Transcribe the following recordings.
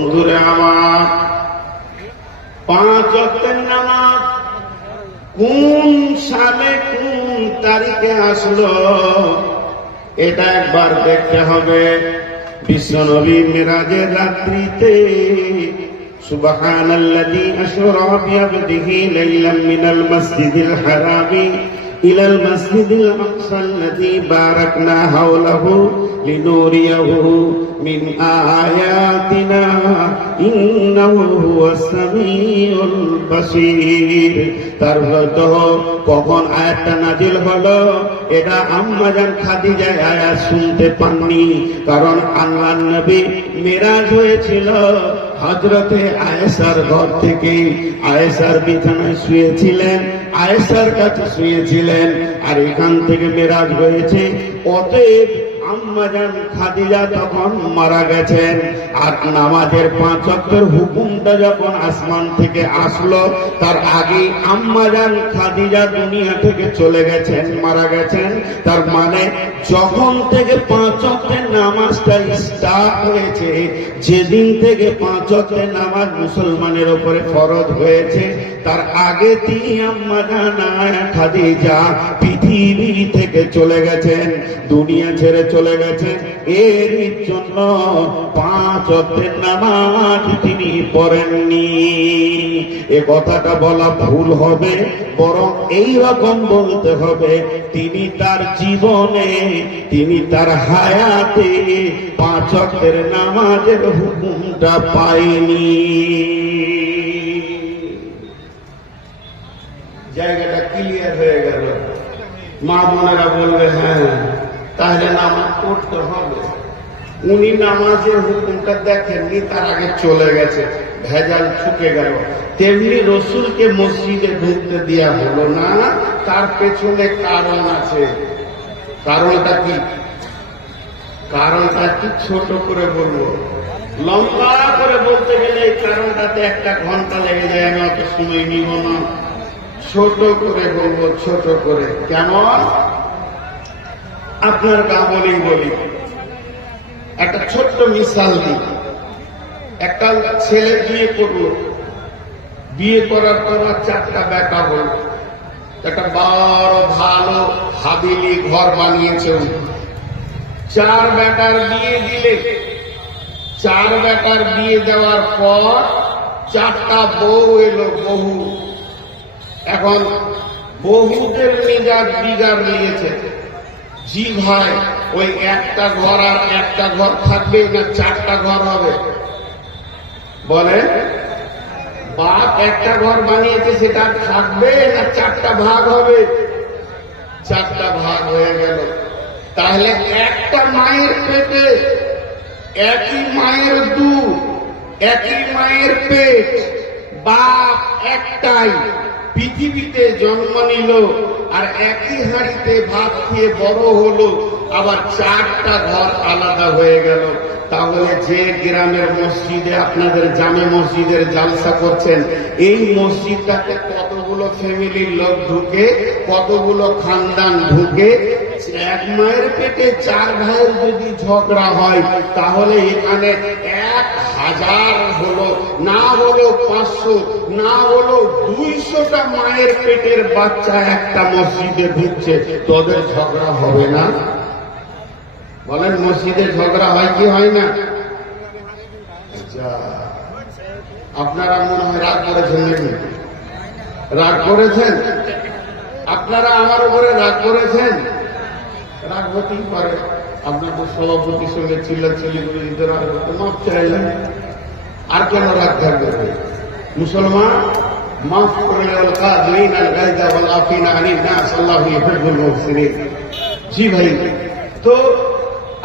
বন্ধুরে আমার, 5 ওয়াক্তের নামাজ কোন সালে কোন তারিখে আসলো এটা একবার দেখতে হবে। বিশ্বনবী মেরাজের রাত্রিতে সুবহানাল্লাযী আশরা বিআবদিহি লাইলাম মিনাল মাসজিদিল হারামি ইলাল মাসজিদিল আকসাল্লাযী বারাকনা হাওলাহু লিনুরিয়াহু মিন আয়াতিনা ইন্নাহু হুয়াস সামিউল বাসীর। তারপর কখন আয়াতটা নাজিল হলো এটা আম্মাজান খাদিজা আয়াত শুনতে পাননি, কারণ আল্লাহর নবী মেরাজ হয়েছিল হযরতে আয়েশার ঘর থেকে। আয়েশার বিছানায় শুয়েছিলেন, আয়েশার কাছে শুয়েছিলেন, আর এখান থেকে মেরাজ হয়েছে। অতএব আম্মাজান খাদিজা তখন মারা গেছেন। আর নামাজের 5 ওয়াক্তের হুকুমটা যখন আসমান থেকে আসলো তার আগে আম্মাজান খাদিজা দুনিয়া থেকে চলে গেছেন, মারা গেছেন। তার মানে যখন থেকে 5 ওয়াক্তের নামাজটা স্টার্ট হয়েছে, যেদিন থেকে 5 ওয়াক্তের নামাজ মুসলমানের উপরে ফরজ হয়েছে, তার আগে তিনি আম্মাজান খাদিজা পৃথিবী থেকে চলে গেছেন, দুনিয়া ছেড়ে চলে গেছেন। এর জন্য 5 ওয়াক্তের নামাজ তিনি পড়েননি। এ কথাটা বলা ভুল হবে, বরং এই রকম বলতে হবে তিনি তার জীবনে, তিনি তার হায়াতে 5 ওয়াক্তের নামাজের হুকুমটা পায়নি। জায়গাটা ক্লিয়ার হয়ে গেল। মা বোনেরা বলবে হ্যাঁ তাহলে নামাজ পড়তে হবে। উনি নামাজের হুকুমটা দেখেননি, তার আগে চলে গেছে, ভেজাল ছুটে গেল। তেমনি রসুলকে মসজিদে ঢুকতে দেওয়া হলো না, তার পেছনে কারণ আছে। কারণটা কি? কারণটা কি ছোট করে বলবো, লম্বা করে বলতে গেলে এই কারণটাতে 1 ঘন্টা লেগে যায়, আমি অত সময় নিব না। ছোট করে বলবো, ছোট করে। কেমন? আপনার গা বলি একটা ছোট্ট মিসাল দিই। একটা ছেলে বিয়ে করলো, বিয়ে করার পর 4টা বেটা হল। একটা বড় ভালো হাবিলি ঘর বানিয়েছে। 4 বেটার বিয়ে দিলে, 4 বেটার বিয়ে দেওয়ার পর 4টা বউ এলো, বহু। এখন বহুদের মেজাজ বিগাড় নিয়েছে। জি ভাই, ওই একটা ঘর আর একটা ঘর থাকবে না 4টা ঘর হবে? বলেন, বাপ একটা ঘর বানিয়েছে, সেটা থাকবে না 4টা ভাগ হবে? 4টা ভাগ হয়ে গেল। তাহলে একটা মায়ের পেটে একই মায়ের দুধ, একই মায়ের পেট, বাপ একটাই, পৃথিবীতে জন্ম নিল, আর একই হাঁড়িতে ভাত খেয়ে বড় হলো, আবার 4টা ঘর আলাদা হয়ে গেল। তাহলে যে গ্রামের মসজিদে আপনাদের জামে মসজিদের জালসা করছেন, এই মসজিদটাতে কতগুলো ফ্যামিলির লোক ঢুকে, কতগুলো খানদান ঢুকে। 1 মায়ের পেটে 4 ভাইয়ের যদি ঝগড়া হয়, তাহলে এখানে 1000 হলো, না হলো 500, না হলো 200টা মায়ের পেটের বাচ্চা একটা মসজিদে ঢুকছে, তোদের ঝগড়া হবে না? বলেন, মসজিদে ঝগড়া হয় কি হয় না? আপনারা মনে হয় রাগ করেছেন নাকি? রাগ করেছেন? আপনারা আমার উপরে রাগ করেছেন? রাগ হতেই পারে। আপনাদের সভাপতির সঙ্গে চিল্লাচিল্লি করে দিতে রাগ করতে মাফ চাইলেন, আর কেন রাগ থাকবে? মুসলমান মাফ করে জি ভাই, তো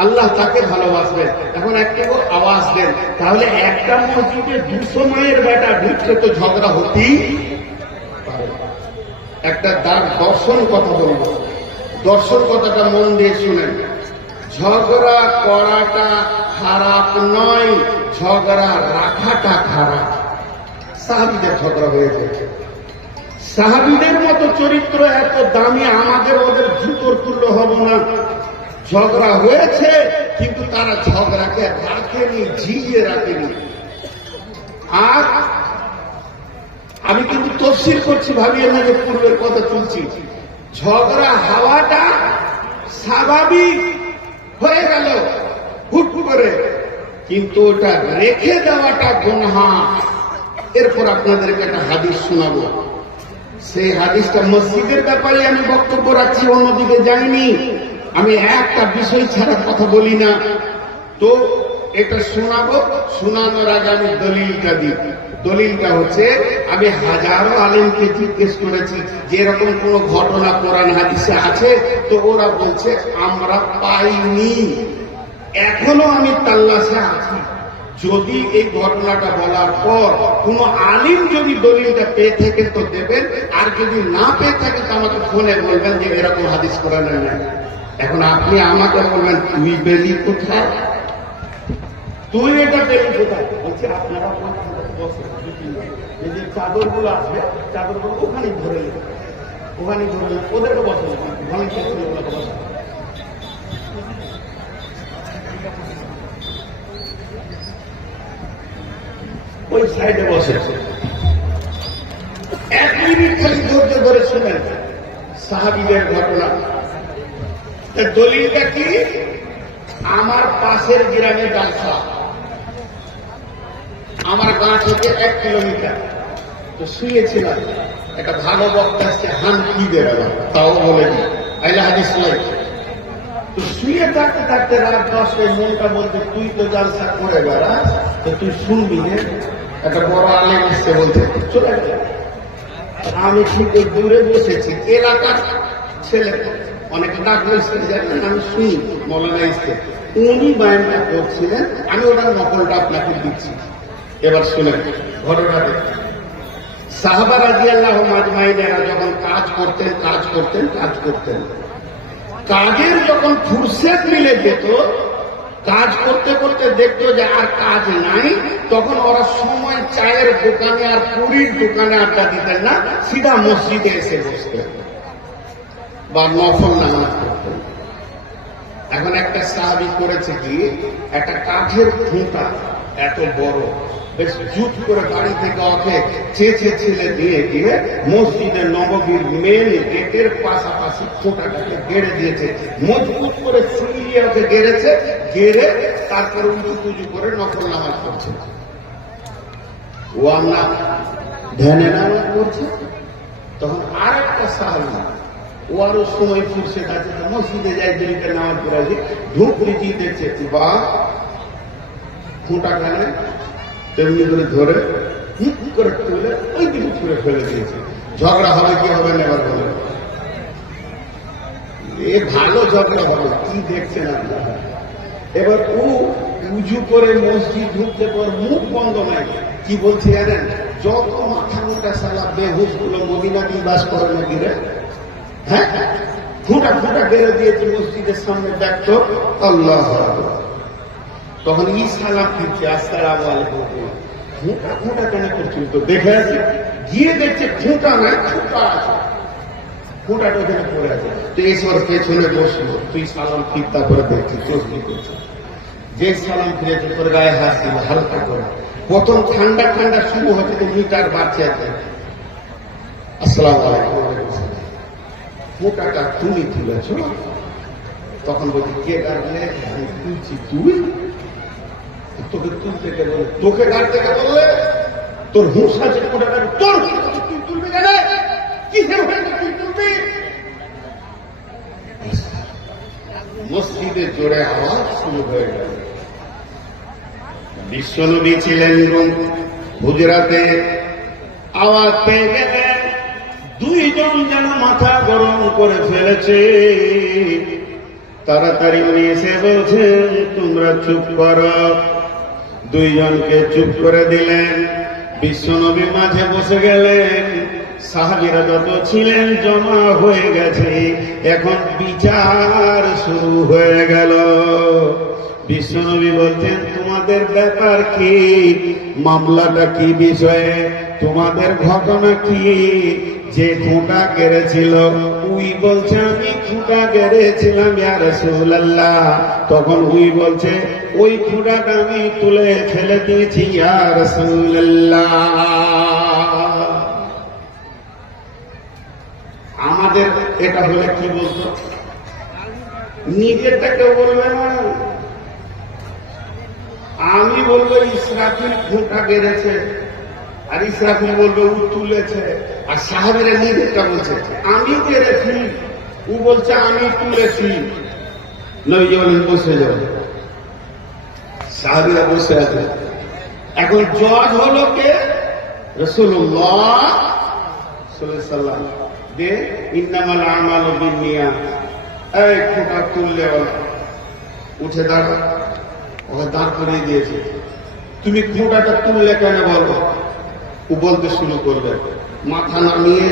আল্লাহ তাকে ভালোবাসবেন। এখন একটা আওয়াজ দেন, তাহলে একটা মসজিদে 200 মায়ের বেটা ঢুকছে, তো ঝগড়া হতেই পারে। একটা দর্শন কথা বলবো, দর্শন কথাটা মন দিয়ে শুনেন। ঝগড়া করাটা খারাপ নয়, ঝগড়া রাখাটা খারাপ। সাহাবীদের ঝগড়া হয়েছে, সাহাবীদের মতো চরিত্র এত দামি, আমাদের ওদের জুতোর তুল্য হব না। ঝগড়া হয়েছে, কিন্তু তারা ঝগড়াকে রাখেনি, জিয়ে রাখেনি। আর আমি কিন্তু তফসিল করছি, ভাবিয়ে না যে পূর্বের কথা তুলছি। ঝগড়া হওয়াটা স্বাভাবিক হয়ে গেল হুট করে, কিন্তু ওটা রেখে দেওয়াটা গুনাহ। এরপর আপনাদেরকে একটা হাদিস শোনাবো। সেই হাদিসটা মসজিদের ব্যাপারে আমি বক্তব্য রাখছি, অন্যদিকে যাইনি। আমি একটা বিষয় ছাড়া কথা বলি না। তো এটা শোনাবো, শোনানোর আগে আমি দলিলটা দিই। দলিলটা হচ্ছে, আমি হাজারো আলেমকে জিজ্ঞেস করেছি যে এরকম কোন ঘটনা কোরআন হাদিসে আছে, তো ওরা বলছে আমরা পাইনি। এখনো আমি তাল্লাশে আছি। যদি এই ঘটনাটা বলার পর কোন আলিম যদি দলিলটা পেয়ে থাকে তো দেবেন, আর যদি না পেয়ে থাকে তো আমাকে ফোনে বলবেন যে এরকম হাদিস কোরআনে নাই। এখন আপনি আমাকে বলবেন তুই বেলি কোথায়, তুই এটা পেলি কোথায়? বলছে আপনারা যে চাদর গুলো আছে, চাদর গুলো ওখানে ধরে নেবেন, ওখানে ধরে নেবেন, ওদেরকে বসে বসে ওই সাইডে বসে 1 মিনিট খালি ধৈর্য ধরে শুনেন সাহাবীদের ঘটনা। দলিলটা কি? আমার পাশের গ্রামে ডালসা, আমার গাঁ থেকে 1 কিলোমিটার। তো শুয়েছিলাম, একটা ভালো বক্তা আসছে, হান কি বেরোলাম তাও বলে নি আইলা হাদিস নাই। তো শুয়ে থাকতে থাকতে রাত 10টায় মনটা বলতে তুই তো জালসা করে বেড়াস, তো তুই শুনবি না। একটা বড় আলেম এসছে বলছে চলে গেল। আমি ঠিক দূরে বসেছি, এলাকার ছেলে অনেক ডাকলে জানেন, আমি শুনি মৌলানা ইসতে উনি বায়ানটা করছিলেন, আমি ওটার নকলটা আপনাকে দিচ্ছি। এবার শুনেন ঘটনাটা। সাহাবা রাদিয়াল্লাহু আজমাইনেরা যখন কাজ করতেন কাজের যখন ফুরসত মিলে যেত, কাজ করতে করতে দেখতো যে আর কাজ নাই, তখন ওরা সময় চায়ের দোকানে আর পুরীর দোকানে আড্ডা দিতেন না, সিধা মসজিদে এসে বসতেন বা নফল নামাজ পড়তেন। এখন একটা সাহাবী করেছে কি, একটা কাঠের খুঁটা এত বড়, বেশ জুট করে বাড়ি থেকে ওকে চেঁচে ছেলে দিয়ে গিয়ে মসজিদে নববীর মেন গেটের পাশাপাশি খোঁটাটাকে গেড়ে দিয়েছে, মজবুত করে সিলিয়ে ওকে গেড়েছে, গেড়ে তারপরে উঁচু করে নকল নামাজ পড়ছে। ও আমরা ধ্যানে নামাজ পড়ছে। তখন আর একটা সাহাবী, ও আরো সময় ফুরসে আছে, মসজিদে যাই দেরিতে নামাজ পড়াইছে, ধূপ লিচিয়ে দেখছে বা খোঁটা খানে তেমনি করে ধরে হিট করে তুলে ওই দিকে ছুঁড়ে ফেলে দিয়েছে। ঝগড়া হবে কি হবে না এবার বলে, এ ভালো ঝগড়া হবে কি দেখছেন আপনারা। এবার ও উজু করে মসজিদ ঢুকতে পর মুখ বন্ধ নাই, কি বলছে জানেন, যত মাথা মোটা সালা বেহুশ গুলো মদিনাতেই বাস করে না গিরে, হ্যাঁ ফুটা বেড়ে দিয়েছে মসজিদের সামনে দেখতো আল্লাহ। তখন ই সালাম ফিরছে, আসসালামু আলাইকুম। খুঁটা কেন করছিল? তো দেখে আছে, গিয়ে দেখছে খুঁটা নাই, খুঁটা আছে, খুঁটাটা ওখানে পড়ে আছে। তো এসবার পেছনে বসলো, তুই সালাম ফিরতা করে দেখছি চোখি করছে। যে সালাম ফিরেছে তোর গায়ে হাত দিল হালকা করে, প্রথম ঠান্ডা শুরু হচ্ছে, তো মিটার বাড়ছে আছে, আসসালামু আলাইকুম। খুঁটাটা তুমি তুলেছ? তখন বলছি কে কাটলে? আমি তুলছি। তুই? তোকে তুলতে কে বলে? তোকে কাটতে কে বললে? তোর হুঁশ আছে কোটা কাটে, তোর তুই তুলবি কেন? কিসের হয়েছে তুই তুলবি? মসজিদে জোরে আওয়াজ শুরু হয়ে গেল। বিশ্বনবী ছিলেন হুজরাতে, আওয়াজ পেয়ে গেলেন, দুইজন যেন মাথা গরম করে ফেলেছে। তাড়াতাড়ি উনি এসে বলছেন তোমরা চুপ করো। দুইজনকে চুপ করে দিলেন। বিশ্বনবী মাঝে বসে গেলেন। সাহাবীরা যত ছিলেন জমা হয়ে গেছে, এখন বিচার শুরু হয়ে গেল। বিশ্বনবী বলছেন তোমাদের ব্যাপার কি, মামলাটা কি বিষয়ে, তোমাদের ঘটনা কি, যে খুঁটা গেড়েছিল উই বলছে আমি খুঁটা গেড়েছিলাম ইয়া রাসূলুল্লাহ। তখন উই বলছে ওই খুঁটাটা আমি তুলে ফেলে দিয়েছি ইয়া রাসূলুল্লাহ। আমাদের এটা হলে কি বলতো? নিজেরটাকে বলবে না, আমি বলবো ইসরাফিল খুঁটা গেড়েছে, আর ইসরাফিল বলবে ও তুলেছে। আর সাহাবীরা নিজেরটা বলছে আমি গেড়েছি, ও বলছে আমি তুলেছি। নবীজি বলেন বসে যাও। সাহাবীরা বসে আছে। এখন জজ হলো কে? রাসূলুল্লাহ সাল্লাল্লাহু আলাইহি ওয়াসাল্লাম। দে ইন্নামাল আমালু বিন্নিয়াত। এই খুঁটা তুললে উঠে দাঁড়া, ওকে দাঁড় করিয়ে দিয়েছে। তুমি খুঁটাটা তুললে কেন বলো? ও বলতে শুরু করবে, মাথা নামিয়ে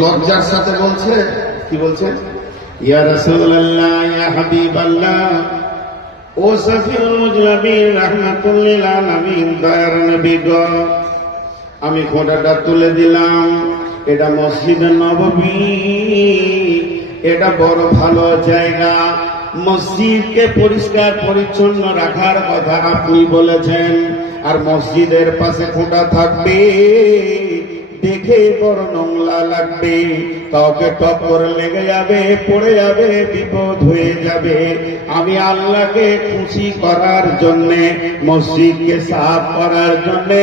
লজ্জার সাথে বলছে, কি বলছে? ইয়া রাসূলুল্লাহ, ইয়া হাবিবাল্লাহ, ও শফিউল মুজনাবিন রাহমাতুল লিল আলামিন, দয়ার নবী গো, আমি খুঁটাটা তুলে দিলাম। এটা মসজিদে নববী, এটা বড় ভালো জায়গা। মসজিদকে পরিষ্কার পরিচ্ছন্ন রাখার কথা আপনি বলেছেন, আর মসজিদের পাশে খুঁটা থাকবে, দেখে বড় নোংরা লাগবে, কাউকে টক্কর লেগে যাবে, পড়ে যাবে, বিপদ হয়ে যাবে। আমি আল্লাহকে খুশি করার জন্যে, মসজিদকে সাফ করার জন্যে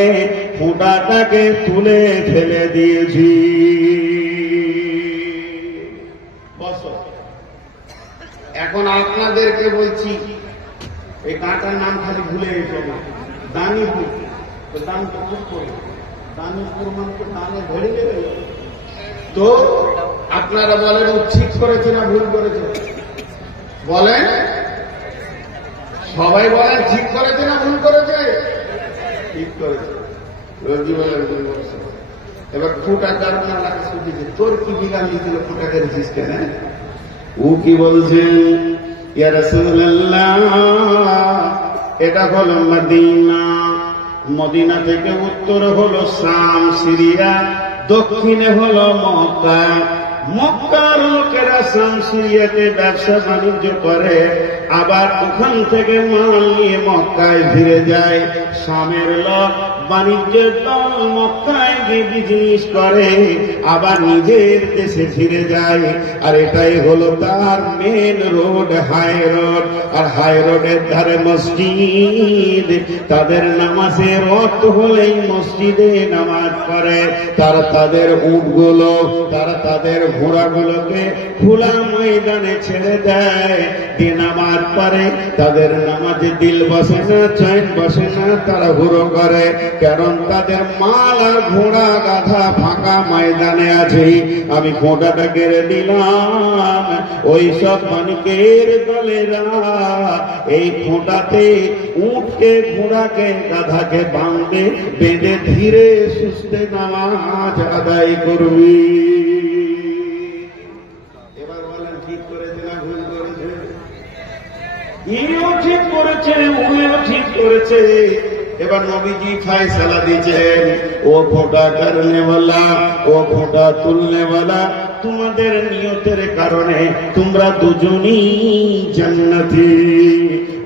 খুঁটাটাকে তুলে ফেলে দিয়েছি। এখন আপনাদেরকে বলছি, এই গাঁটার নাম খালি ভুলে গেছে না, দানিপুর। দান তো খুব করে দানিপুর মানে দানে ধরে নেবে। তো আপনারা বলেন ও ঠিক করেছে না ভুল করেছে? বলেন, সবাই বলেন ঠিক করেছে না ভুল করেছে? ঠিক করেছে। রোজি বলেন ভুল করেছে। এবার খুঁটা কারণ আল্লাহকে শুনতেছে, তোর কি বিঘা দিয়েছিল খুঁটা করেছিস কেন? ও কি বলছেন? ইয়া রাসূলুল্লাহ, এটা হলো মদিনা, মদিনা থেকে উত্তরে হলো শাম সিরিয়া, দক্ষিণে হলো মক্কা। মক্কার লোকেরা শাম সিরিয়াতে ব্যবসা বাণিজ্য করে, আবার ওখান থেকে মাল নিয়ে মক্কায় ফিরে যায়। শামের লোক বাণিজ্যের দল মক্কায় গিয়ে বিজনেস করে, আবার নিজের দেশে ফিরে যায়। আর এটাই হলো তার মেন রোড, হাই রোড। আর হাই রোডের ধারে মসজিদ। তাদের নামাজের অর্থ হলেই মসজিদে নামাজ পড়ে। তারা তাদের উটগুলো, তারা তাদের ঘোড়াগুলোকে খোলা ময়দানে ছেড়ে দেয়, দিয়ে নামাজ পড়ে। তাদের নামাজে দিল বসে না, চैन বসে না, তারা হুড়ো করে, কারণ তাদের মাল আর ঘোড়া গাধা ফাঁকা ময়দানে আছে। আমি খোঁটাটা গেড়ে দিলাম। ওই সব মানিকের দলেরা এই খোঁটাতে উঠকে, ঘোড়াকে, গাধাকে বাঁধবে, বেঁধে ধীরে সুস্থে নামাজ আদায় করবি। এবার বলেন ঠিক করেছে না ভুল করেছে? ইনিও ঠিক করেছে, উনিও ঠিক করেছে। এবার নবীজি ফয়সালা দিয়েছেন, ও খোঁটা করনে वाला, ও খোঁটা তুলনে वाला, তোমাদের নিয়তের কারণে তোমরা দুজনই জান্নাতি।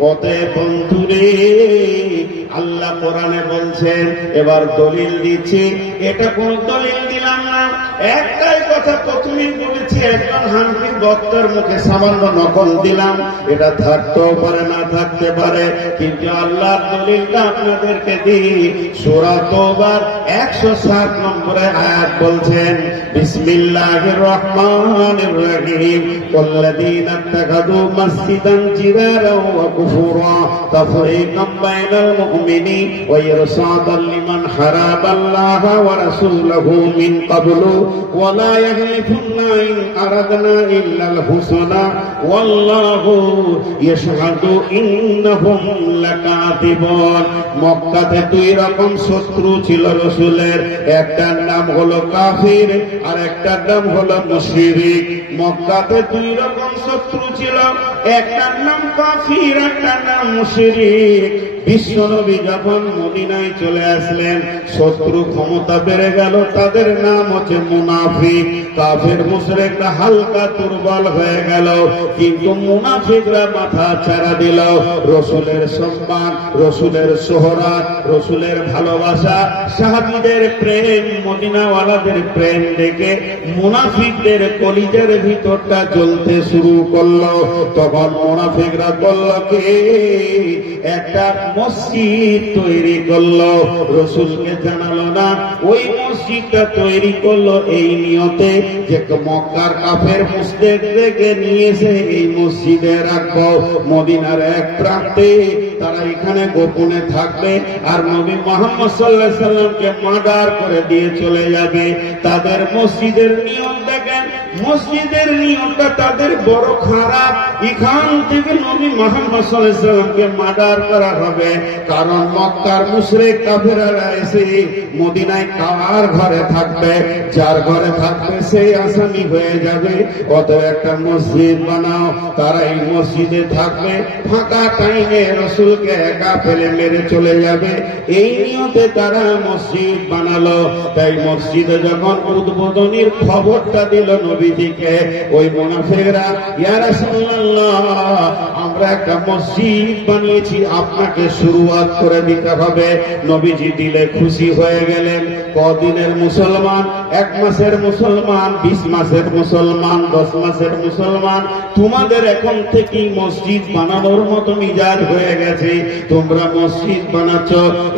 অতএব বন্ধুরে, আল্লাহ কোরআনে বলছেন, এবার দলিল দিচ্ছি। এটা কোন দলিল দিলাম না, একটাই কথা প্রথমেই বলেছি, একজন হানফি বক্তার মুখে সামান্য নকল দিলাম। এটা থাকতেও পারে, না থাকতে পারে, কিন্তু আল্লাহর দলিলটা আপনাদেরকে দিই। সূরা তাওবার 107 নম্বরে আয়াত বলছেন, বিসমিল্লাহির রহমানির রহিম, ওয়াল্লাযীনা ইত্তাখাযু মাসজিদান জিরারা ওয়া কুফুরা তাফরীকাম বাইনাল মুমিনিন ওয়া ইরসাদান লিমান হারাবাল্লাহা ওয়া রাসূলুহু মিন ক্বাবলু ওয়া লা ইয়াহলিফুন্না ইন আরাদনা ইল্লাল হুসনা ওয়াল্লাহু ইয়াশহাদু ইন্নাহুম লাকাযিবুন। মক্কাতে দুই রকম শত্রু ছিল রাসূলের, একটার নাম হলো কাফির আর একটার নাম হলো মুশরিক। মক্কাতে দুই রকম শত্রু ছিল, একটার নাম কাফির, একটার নাম মুশরিক। বিশ্বনবী নবী যখন মদিনায় চলে আসলেন, শত্রু ক্ষমতা বেড়ে গেল। তাদের নাম হচ্ছে মুনাফিক। কাফের মুশরিকরা হালকা দুর্বল হয়ে গেল, কিন্তু মুনাফিকরা মাথা ছাড়া দিল। রসুলের সম্মান, রসুলের শোহরত, রসুলের ভালোবাসা, সাহাবীদের প্রেম, মদিনাওয়ালাদের প্রেম দেখে মুনাফিকদের কলিজার ভিতরটা জ্বলতে শুরু করলো। তখন মুনাফিকরা বলল কি, একটা মসজিদ তৈরি করলো, রসুলকে জানালো না। ওই মসজিদটা তৈরি করলো এই নিয়তে যে মক্কার কাফের মুশরিকদেরকে নিয়ে এসে এই মসজিদে রাখবো। মদিনার এক প্রান্তে তারা এখানে গোপনে থাকবে, আর নবী মুহাম্মদ সাল্লাল্লাহু আলাইহি সাল্লামকে মার্ডার করে দিয়ে চলে যাবে। তাদের মসজিদের নিয়ম দেখেন, মসজিদের নিয়মটা তাদের বড় খারাপ। এখান থেকে নবী মুহাম্মদ সাল্লাল্লাহু আলাইহি সাল্লামকে মার্ডার করা হবে, কারণ মক্কার মুশরিক কাফেররা এসে মদিনায় কার ঘরে থাকবে, যার ঘরে থাকবে সেই আসামি হয়ে যাবে। অত একটা মসজিদ বানাও, তারা এই মসজিদে থাকবে, ফাঁকা টাইমে রসুলকে একা ফেলে মেরে চলে যাবে। এই নিয়তে তারা মসজিদ বানালো। তাই মসজিদে যখন উদ্বোধনীর খবরটা দিল নবীজিকে, ওই মুনাফিকরা, ইয়া রাসূলুল্লাহ, আমরা একটা মসজিদ বানিয়েছি, আপনাকে শুরুয়াত করে দিতে হবে। নবীজি দিলে খুশি হয়ে গেলেন। কদিনের মুসলমান, 1 মাসের মুসলমান, 20 মাসের মুসলমান, 10 মাসের মুসলমান, তোমাদের এখন থেকেই মসজিদ বানানোর মতো মিজাজ হয়ে গেছে, তোমরা মসজিদ বানাচ্ছ।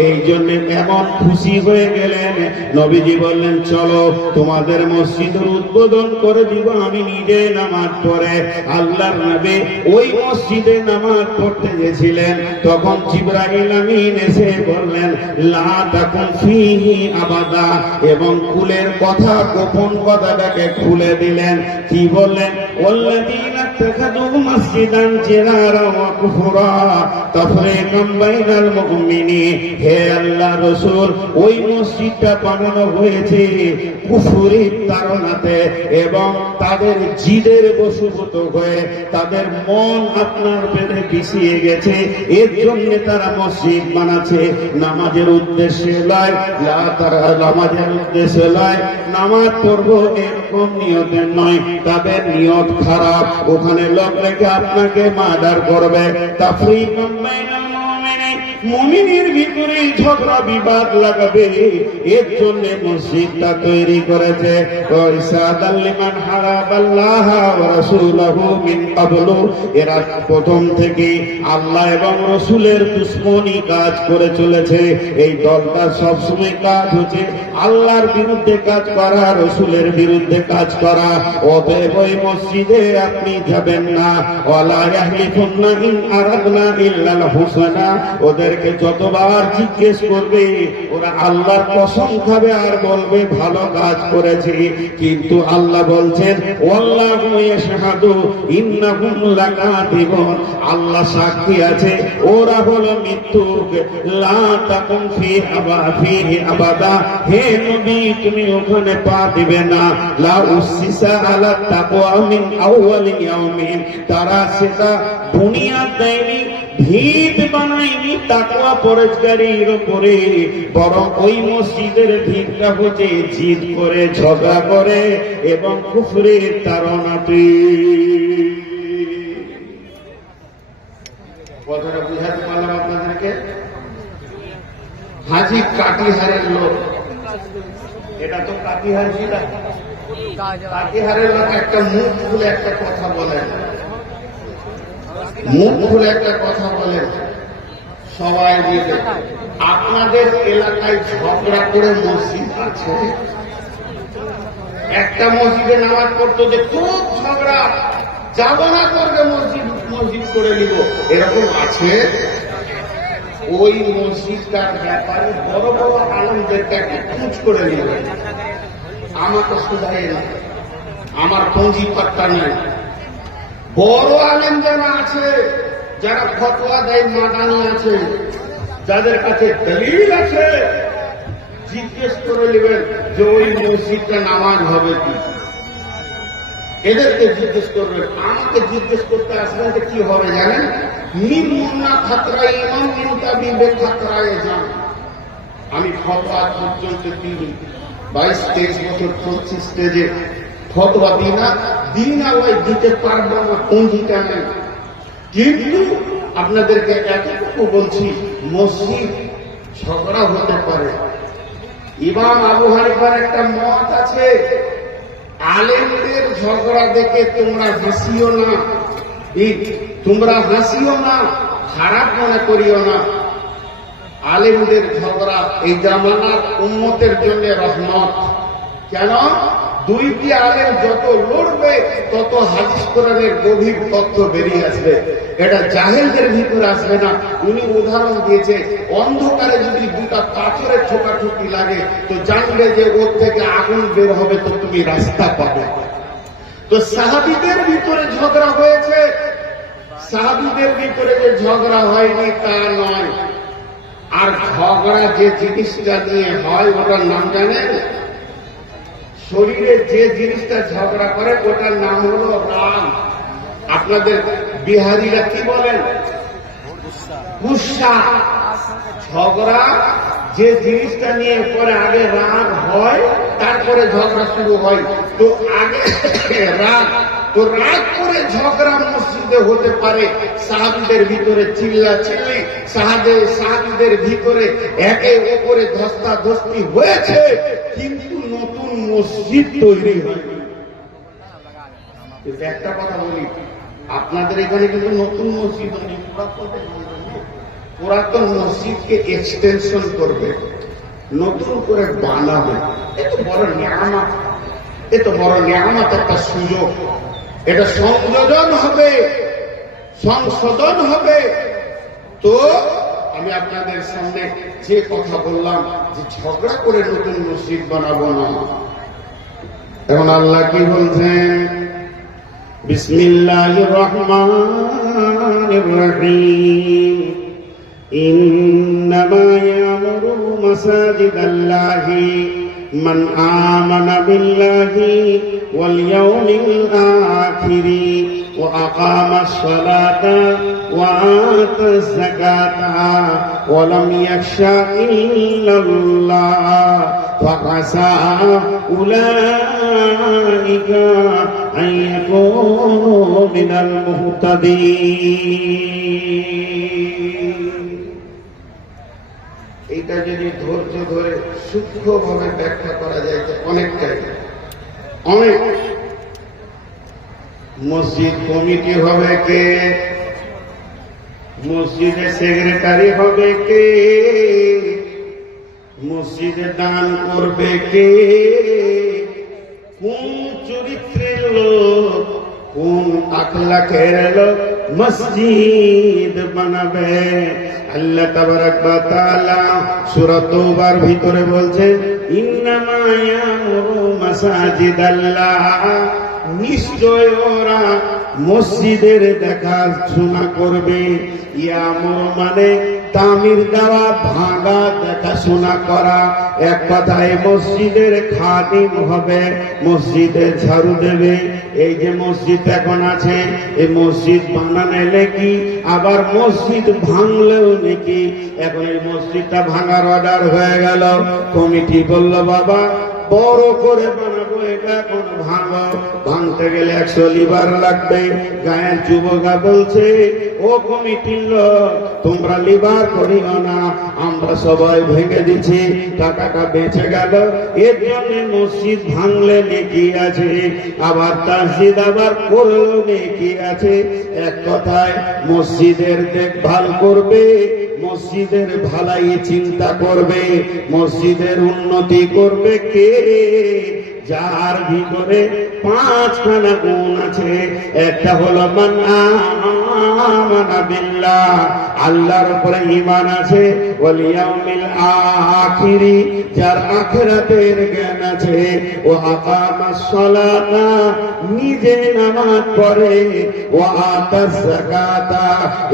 এই জন্য এমন খুশি হয়ে গেলেন। নবীজি বললেন, চলো তোমাদের মসজিদের উদ্বোধন করে দিব আমি নিজে নামাজ পড়ে। আল্লাহর নবী ওই মসজিদে নামাজ পড়তে গেছিলেন, তখন জিবরাইল আমিন এসে বললেন, লা তাকুন ফীহি আবাদা, এবং কুলের কথা, গোপন কথাটাকে খুলে দিলেন। কি বললেন? ওয়াল্লাযীনা ইত্তাখাযু মাসজিদান জিরারা ওয়া কুফরা তাফরীকাম বাইনাল মুমিনিন। হে আল্লাহ রাসূল, ওই মসজিদটা বানানো হয়েছে কুফরের তাড়নাতে, এবং তাদের জিদের বশীভূত হয়ে তাদের মন আপনার পেটে পিছিয়ে গেছে, এর জন্য তারা মসজিদ বানাচ্ছে। নামাজের উদ্দেশ্যে নয়, নামাজের উদ্দেশ্যে নয়, নামাজ পড়বো এরকম নিয়তে নয়, তাদের নিয়ত খারাপ। ওখানে লোক রেখে আপনাকে মার্ডার করবে। তাফরীকাম বাইনাল মুমিনিন, মুমিনের ভিতরে ঝগড়া বিবাদ লাগাবে, এর জন্য মসজিদটা তৈরি করেছে। ইসাদাল লিমান হারাবাল্লাহ ওয়া রাসূলুহু মিন ক্বাবলু, এরা প্রথম থেকে আল্লাহ এবং রসুলের দুশমনী কাজ করে চলেছে। এই দলটা সবসময় কাজ হচ্ছে আল্লাহর বিরুদ্ধে কাজ করা, রসুলের বিরুদ্ধে কাজ করা। অতএব ওই মসজিদে আপনি যাবেন না। ওয়ালা ইয়াহলিফুন্না ইন আরাদনা ইল্লাল হুসনা, ওদেরকে যতবার জিজ্ঞেস করবে ওরা আল্লাহর কসম খাবে আর বলবে ভালো কাজ করেছি। কিন্তু আল্লাহ বলছেন, ওয়াল্লাহু ইয়াশহাদু ইন্নাহুম লাকাযিবুন, আল্লাহ সাক্ষী আছে ওরা হলো মিথ্যুক। লা তাকুম ফীহি আবাদা, হে নবী তুমি ওখানে পা দিবে না। লা উসসিসা আলা তাকওয়া মিন আউয়ালি ইয়াউমিন, তারা সেটা বুনিয়াদ দেয়নি, ভিত বানায়নি তাকওয়া পরহেজগারির উপরে, বরং ওই মসজিদের ভিতটা হচ্ছে জিদ করে, ঝগড়া করে এবং কুফরের তাড়নাতে। কথাটা বুঝাতে পারলাম আপনাদেরকে? হাজি কাটিহারের লোক, এটা তো কাটিহার জেলা, কাটিহারের লোক একটা মুখ খুলে একটা কথা বলেন, মুখ খুলে একটা কথা বলেন সবাই মিলে, আপনাদের এলাকায় ঝগড়া করে মসজিদ আছে? একটা মসজিদে নামাজ পড়তো যে খুব ঝগড়া, যাব না করবে মসজিদ, মসজিদ করে নিব, এরকম আছে? ওই মসজিদটার ব্যাপারে বড় বড় আলেমদেরকে একটা খোঁজ করে নেবে। আমাকে শুধাই না, আমার পুঁজি পাত্তা নাই। বড় আলেম যারা আছে, যারা ফতোয়া দেয়, মাদানি আছে, যাদের কাছে দলিল আছে, জিজ্ঞেস করে নেবেন যে ওই মসজিদটা নামাজ হবে কি। এদেরকে জিজ্ঞেস করবেন, আমাকে জিজ্ঞেস করতে আসবেন যে কি হবে জানেন? মীর মুন্না খাতরায় ইমাম বিনতা বিবে খাতরায় যান। আমি ফতোয়া পর্যন্ত দিই 22-23 বছর চলছি স্টেজে, ফতোয়া দিন আল্লাহ দিতে পারবো না, পঞ্জিটা নেই। কিন্তু আপনাদেরকে এতটুকু বলছি, মসজিদ ঝগড়া হতে পারে। ইমাম আবু হানিফার একটা মত আছে, আলেমদের ঝগড়া দেখে তোমরা হাসিও না, তোমরা হাসিও না, খারাপ মনে করিও না। আলেমদের ঝগড়া এই জামানার উম্মতের জন্য রহমত। কেন? দুইটি আলেম যত লড়বে তত হাদিস কোরআনের গভীর তথ্য বেরিয়ে আসবে, এটা জাহেলদের ভিতরে আসবে না। উনি উদাহরণ দিয়েছে, অন্ধকারে যদি দুটা পাথরের ঠোকাঠুকি লাগে তো জানবে যে ওর থেকে আগুন বের হবে, তো তুমি রাস্তা পাবে। তো সাহাবীদের ভিতরে ঝগড়া হয়েছে, সাহাবীদের ভিতরে যে ঝগড়া হয়নি তা নয়। আর ঝগড়া যে জিনিসটা নিয়ে হয় ওটার নাম জানেন? শরীরে যে জিনিসটা ঝগড়া করে ওটার নাম হলো রাগ। আপনাদের বিহারিরা কি বলেন? গুসা। ঝগড়া যে জিনিসটা নিয়ে পরে আগে রাগ হয়, তারপরে ঝগড়া শুরু হয়। তো আগে রাগ, তো রাগ করে ঝগড়া মসজিদে হতে পারে। সাহাবীদের ভিতরে চিল্লা চিল্লি, সাহাবীদের ভিতরে একে অপরে ধস্তাধস্তি হয়েছে, কিন্তু নতুন মসজিদ তৈরি হয়নি। একটা কথা বলি, আপনাদের এখানে কিন্তু নতুন মসজিদ হয়নি, পুরাতন মসজিদকে এক্সটেনশন করবে, নতুন করে বানাবে। এত বড় নিয়ামত, এত বড় নিয়ামত, একটা সুযোগ। এটা সংযোজন হবে, সংশোধন হবে। তো আমি আপনাদের সামনে যে কথা বললাম যে ঝগড়া করে নতুন মসজিদ বানাবো না। এখন আল্লাহ কি বলছেন? বিসমিল্লাহির রহমানির রহিম। ইন্নামা ইয়ামুরু মাসাজিদাল্লাহি মান আমানা বিল্লাহি ওয়াল ইয়াউমিল আখিরি ওয়া আকামাস সালাতা ওয়া আতাজ যাকাতা ওয়া লাম ইয়াখশা ইল্লাল্লাহ ফাআসা উলাইকা আন ইয়াকুনু মিনাল মুহতাদিন। এটা যদি ধৈর্য ধরে সূক্ষ্মভাবে ব্যাখ্যা করা যায় তো অনেকটাই, অনেক। মসজিদ কমিটি হবে কে? মসজিদে সেক্রেটারি হবে কে? মসজিদে দান করবে কে? কোন চরিত্রের লোক, কোন আখলাকের লোক মসজিদ বানাবে? আল্লাহ তাবারাক ওয়া তাআলা সূরা তাওবার ভিতরে বলছেন, ইন্নামা ইয়ামুরু মাসাজিদাল্লাহ, নিশ্চয় ওরা মসজিদের দেখাশোনা করবে। ইয়ামুরু মানে তামির দেওয়া, ভাঙা, দেখাশোনা করা। এক কথায় মসজিদের খাদিম হবে, মসজিদে ঝাড়ু দেবে। এই যে মসজিদ এখন আছে, এই মসজিদ বানানো নাকি, আবার মসজিদ ভাঙলেও নাকি। এখন এই মসজিদটা ভাঙার অর্ডার হয়ে গেল, কমিটি বলল বাবা বড় করে বানাবো, এটা এখন ভাঙো। ভাঙতে গেলে 100 লিভার লাগবে। গায়ের যুবকরা বলছে, ও কমিটির লোক তোমরা লিভার করিও না, আমরা সবাই ভেঙে দিচ্ছি, টাকাটা বেঁচে গেল। এর জন্য মসজিদ ভাঙলে নেকি আছে, আবার তাসজিদ আবার করলেও নেকি আছে। এক কথায় মসজিদের দেখভাল করবে, মসজিদের ভালাই চিন্তা করবে, মসজিদের উন্নতি করবে কে? যার ভিতরে 5খানা গুণ আছে। একটা হলো মান আমানা বিল্লাহ, আল্লাহর উপরে ঈমান আছে, ওয়াল ইয়াউমিল আখিরি, যার আখিরাতের জ্ঞান আছে, ও আকামাস সালাতা, নিজে নামাজ পড়ে, ও আতাজ যাকাতা,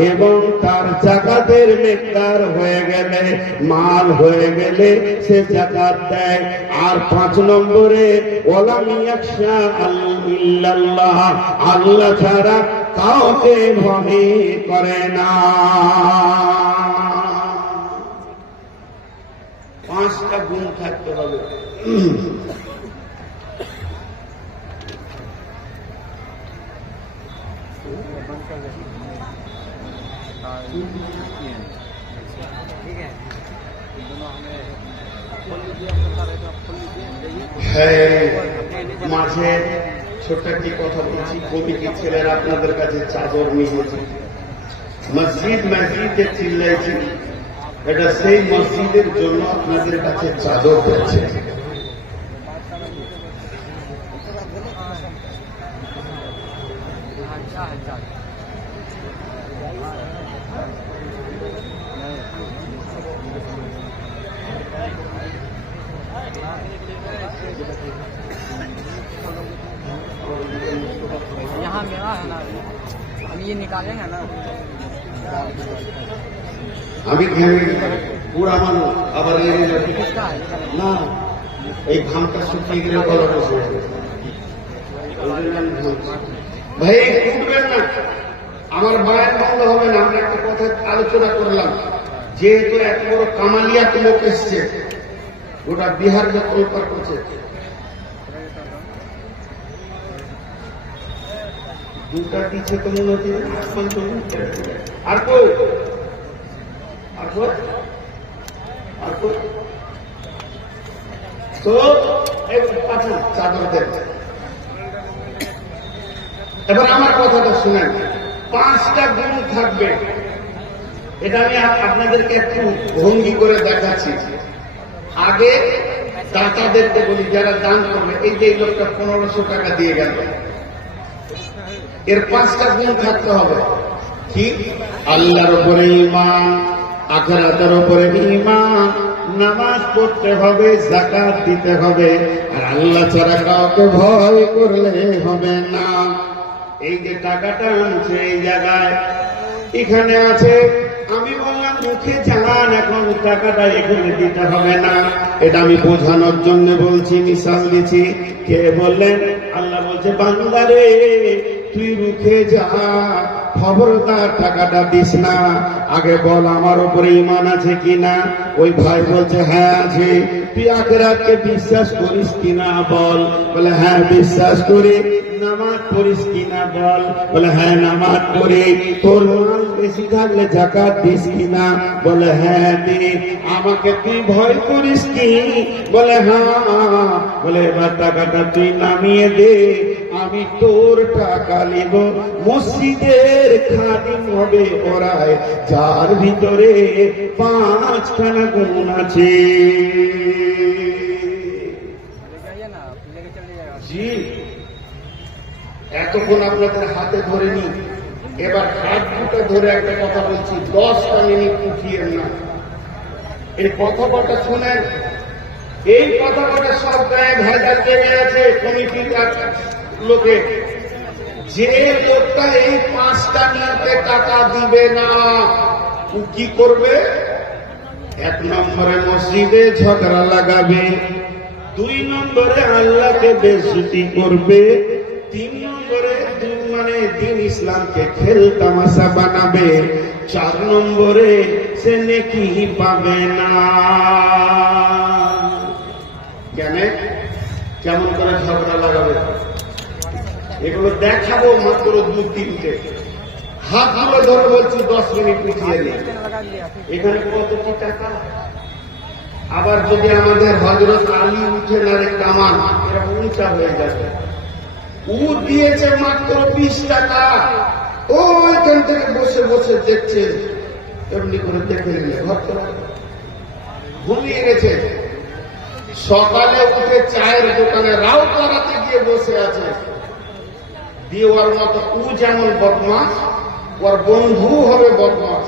এবং তার যাকাতের মিকদার হয়ে গেলে, মাল হয়ে গেলে সে যাকাত দেয়। আর 5 নম্বরে ওয়ালাম ইয়াখশা ইল্লাল্লাহ, আল্লাহ ছাড়া কাউকে ভয় করে না। 5টা গুণ থাকতে হবে। হ্যাঁ, মাঝে ছোট্ট একটি কথা বলছি, কমিটির ছেলেরা আপনাদের কাছে চাদর নিয়েছে, মসজিদ মসজিদে চিল্লাইছি, এটা সেই মসজিদের জন্য আপনাদের কাছে চাদর দিচ্ছে। यहाँ मेरा है ना, हम ये निकालेंगे ना। আমি ঘেমে পুরা মানুষ আবার किसका है? না, এই ঘামটা শুকিয়ে গেলে গলা বসে যাবে। ভাই উঠবেন না, আমার বায়ের বন্ধ হবে না। আমরা একটা কথা আলোচনা করলাম, যেহেতু এত বড় কামালিয়াত লোক এসছে, গোটা বিহারকে কল্পনা করছে, দুটা পিছিয়ে তো মনে হচ্ছে আর কই আর কই আর কই তো পাঠান চাদর দেন। এবার আমার কথাটা শুনেন, 5টা গুণ থাকবে। এটা আমি আপনাদেরকে একটু ভঙ্গি করে দেখাচ্ছি। আগে দাতাদেরকে বলি, যারা দান করবে, এই যে এই লোকটা 1500 টাকা দিয়ে গেল, এর 5টা গুণ থাকতে হবে। কি? আল্লাহর উপরে ঈমান, আখিরাতের উপরে ঈমান, নামাজ পড়তে হবে, যাকাত দিতে হবে, আর আল্লাহ ছাড়া কাউকে ভয় করলে হবে না। এই যে টাকাটা আনছে এই জায়গায় এখানে আছে, আমি বললাম মুখে জানান, এখন টাকাটা এখানে দিতে হবে না। এটা আমি বোঝানোর জন্য বলছি, মিশাল দিচ্ছি। কে বললেন? আল্লাহ বলছে, বান্দারে তুই রুখে যা, খবরদার টাকাটা দিস না, আগে বল আমার উপরে ঈমান আছে কিনা। ওই ভাই বলছে হ্যাঁ আছে। তুই আখিরাতকে বিশ্বাস করিস কিনা বল। বলে হ্যাঁ বিশ্বাস করি। নামাজ পড়িস কিনা বল। বলে হ্যাঁ নামাজ পড়ি। তোর মাল বেশি থাকলে যাকাত দিস কিনা। বলে হ্যাঁ দিই। আমাকে তুই ভয় করিস কি? বলে হ্যাঁ। বলে এবার টাকাটা তুই নামিয়ে দে, আমি তোর টাকা নিব, মসজিদের খাদিম হবে ওরাই, যার ভিতরে 5খানা গুণ আছে। জি, এতক্ষণ আপনাদের হাতে ধরে নি, এবার হাত দুটো ধরে একটা কথা বলছি, 10টা মিনিট উঠিয়েন না। এই কথা কটা শুনেন, এই কথা কটা সব গায়ে ভেজাল লেগে আছে কমিটির লোকে। যে লোকটা এই 5টা নিতে টাকা দিবে না, ও কি করবে? 1 নম্বরে মসজিদে ঝগড়া লাগাবে, 2 নম্বরে আল্লাহকে বেইজ্জতি করবে, 3 নম্বরে মানে দিন ইসলামকে খেল তামাশা বানাবে, 4 নম্বরে সে নেকি পাবে না। কেন? কেমন করে ঝগড়া লাগাবে এগুলো দেখাবো মাত্র 2-3টে। হাত ধরে ধরে বলছি 10 মিনিট উঠিয়ে নিই। এখানে কত কি টাকা? আবার যদি আমাদের হযরত আলী উঠে না রে কামান, এরা উঁচা হয়ে যাবে। ও দিয়েছে মাত্র 20 টাকা। ওইখান থেকে বসে বসে দেখছে, এমনি করে দেখে নিলে ঘর তো ঘুমিয়ে গেছে। সকালে উঠে চায়ের দোকানে রাও করাতে গিয়ে বসে আছে। দিয়ে ওর মতো ও যেমন বদমাস, ওর বন্ধু হবে বদমাস।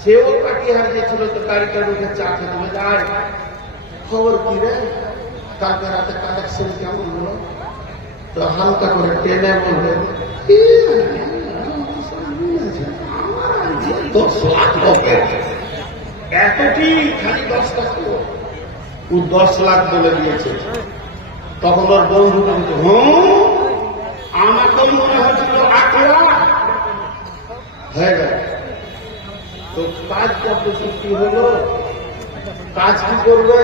সেও কাটিহার গেছিল, তো গাড়িটা উঠে চা খেতে হবে। আর খবর কি রে, কালকে রাতে কালেকশন কেমন হলো? তো হালকা করে টেনে বলবে 10 লাখ হবে। এতটি খালি 10 টাকা, ও 10 লাখ বলে দিয়েছে। তখন ওর বন্ধু বলতো, আমাকে মনে হচ্ছিল 8 লাখ। শব্দ সৃষ্টি হলো, কাজ কি করবে?